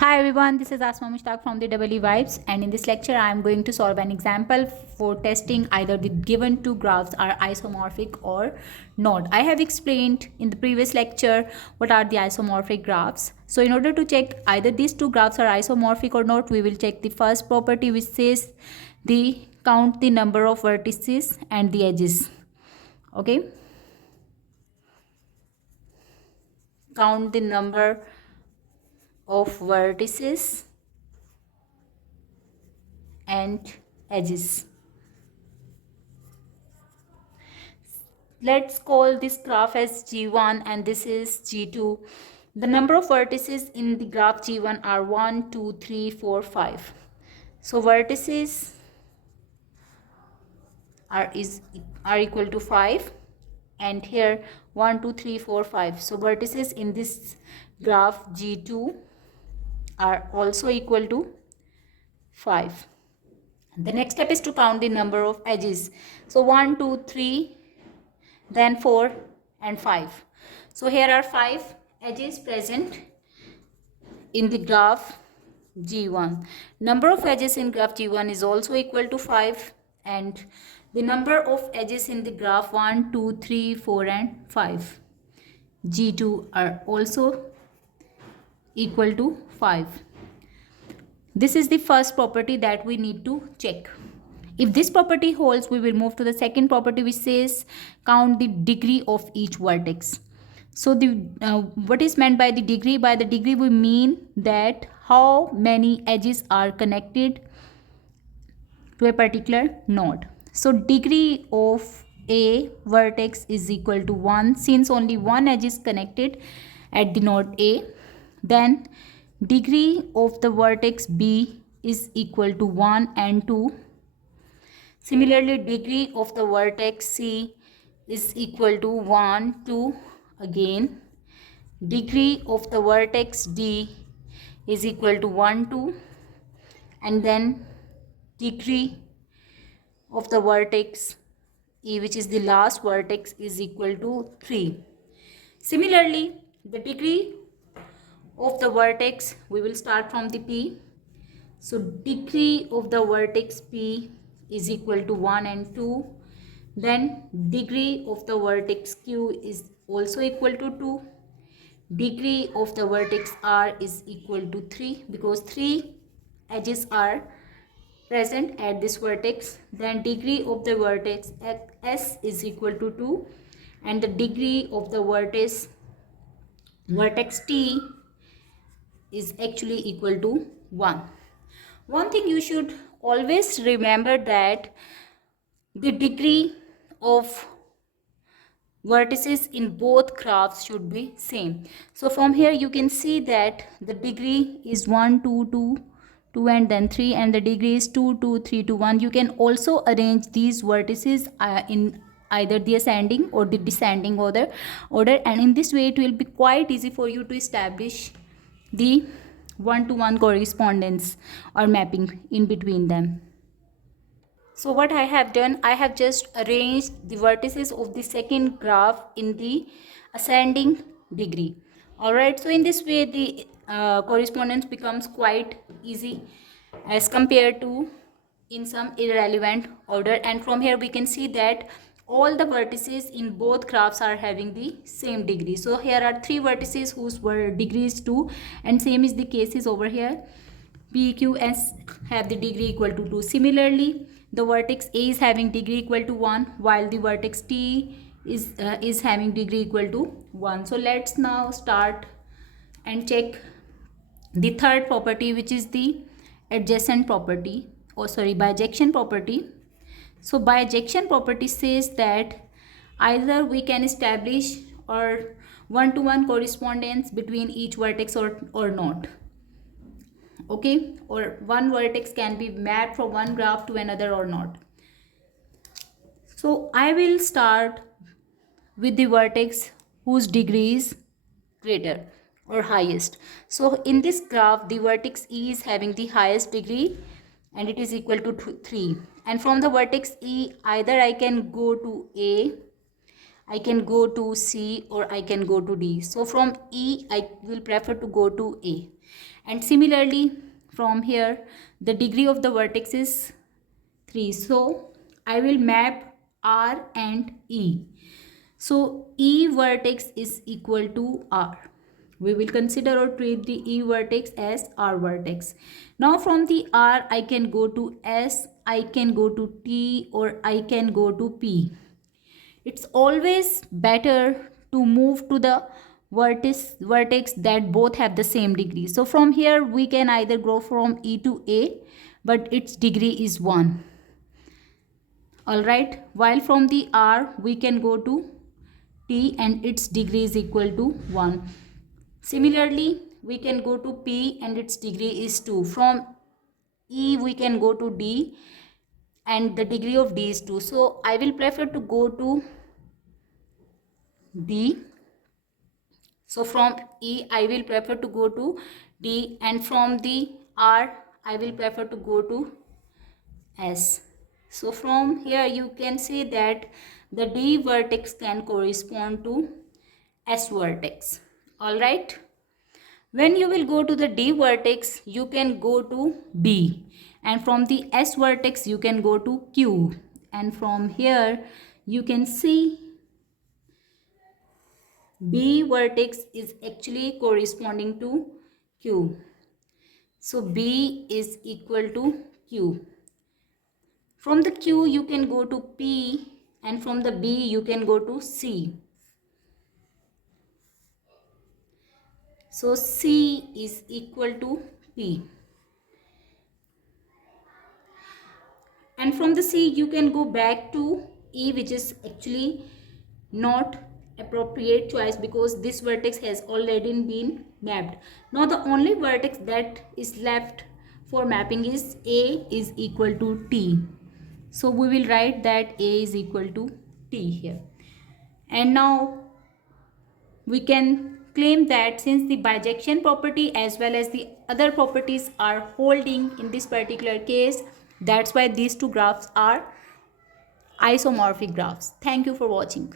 Hi everyone, this is Asma Mushtaq from the EEVIBES, and in this lecture I am going to solve an example for testing either the given two graphs are isomorphic or not. I have explained in the previous lecture what are the isomorphic graphs. So in order to check either these two graphs are isomorphic or not, we will check the first property, which says the count the number of vertices and the edges. Okay, count the number of vertices and edges. Let's call this graph as G1 and this is G2. The number of vertices in the graph G1 are 1, 2, 3, 4, 5. So vertices are equal to 5, and here 1, 2, 3, 4, 5. So vertices in this graph G2 are also equal to 5. The next step is to count the number of edges. So 1, 2, 3, then 4 and 5. So here are 5 edges present in the graph G1. Number of edges in graph G1 is also equal to 5, and the number of edges in the graph 1, 2, 3, 4 and 5 G2 are also equal to 5. This is the first property that we need to check. If this property holds, we will move to the second property, which says count the degree of each vertex. So what is meant by the degree? By the degree we mean that how many edges are connected to a particular node. So degree of a vertex is equal to 1, since only one edge is connected at the node A. Then degree of the vertex B is equal to 1 and 2. Similarly, degree of the vertex C is equal to 1, 2 again. Degree of the vertex D is equal to 1, 2, and then degree of the vertex E, which is the last vertex, is equal to 3. Similarly, the degree of the vertex, we will start from the P. So degree of the vertex P is equal to 1 and 2. Then degree of the vertex Q is also equal to 2. Degree of the vertex R is equal to 3, because 3 edges are present at this vertex. Then degree of the vertex S is equal to 2, and the degree of the vertex T is actually equal to 1. One thing you should always remember, that the degree of vertices in both graphs should be same. So from here you can see that the degree is 1, 2, 2, 2 and then 3, and the degree is 2, 2, 3, 2, 1. You can also arrange these vertices in either the ascending or the descending order, and in this way it will be quite easy for you to establish the one-to-one correspondence or mapping in between them. So what I have done, I have just arranged the vertices of the second graph in the ascending degree. Alright, so in this way the correspondence becomes quite easy as compared to in some irrelevant order, and from here we can see that all the vertices in both graphs are having the same degree. So here are 3 vertices whose degree is 2, and same is the cases over here. P, Q, S have the degree equal to 2. Similarly, the vertex A is having degree equal to 1, while the vertex T is having degree equal to 1. So let's now start and check the third property, which is the adjacent property, or sorry, bijection property. So bijection property says that either we can establish or one-to-one correspondence between each vertex or not. Okay, or one vertex can be mapped from one graph to another or not. So I will start with the vertex whose degree is greater or highest. So in this graph the vertex E is having the highest degree and it is equal to 3, and from the vertex E either I can go to A, I can go to C, or I can go to D. So from E I will prefer to go to A, And similarly from here the degree of the vertex is 3. So I will map R and E. So E vertex is equal to R. We will consider or treat the E vertex as R vertex. Now from the R I can go to S, I can go to T, or I can go to P. It's always better to move to the vertex that both have the same degree. So from here we can either go from E to A, but its degree is 1. Alright, while from the R we can go to T and its degree is equal to 1. Similarly, we can go to P and its degree is 2. From E we can go to D and the degree of D is 2. So I will prefer to go to D. So from E I will prefer to go to D, and from the R I will prefer to go to S. So from here you can say that the D vertex can correspond to S vertex. Alright. When you will go to the D vertex, you can go to B, and from the S vertex you can go to Q, and from here you can see B vertex is actually corresponding to Q. So B is equal to Q. From the Q you can go to P, and from the B you can go to C. So C is equal to P. And from the C you can go back to E, which is actually not appropriate choice because this vertex has already been mapped. Now the only vertex that is left for mapping is A is equal to T. So we will write that A is equal to T here. And now we can claim that since the bijection property as well as the other properties are holding in this particular case, that's why these two graphs are isomorphic graphs. Thank you for watching.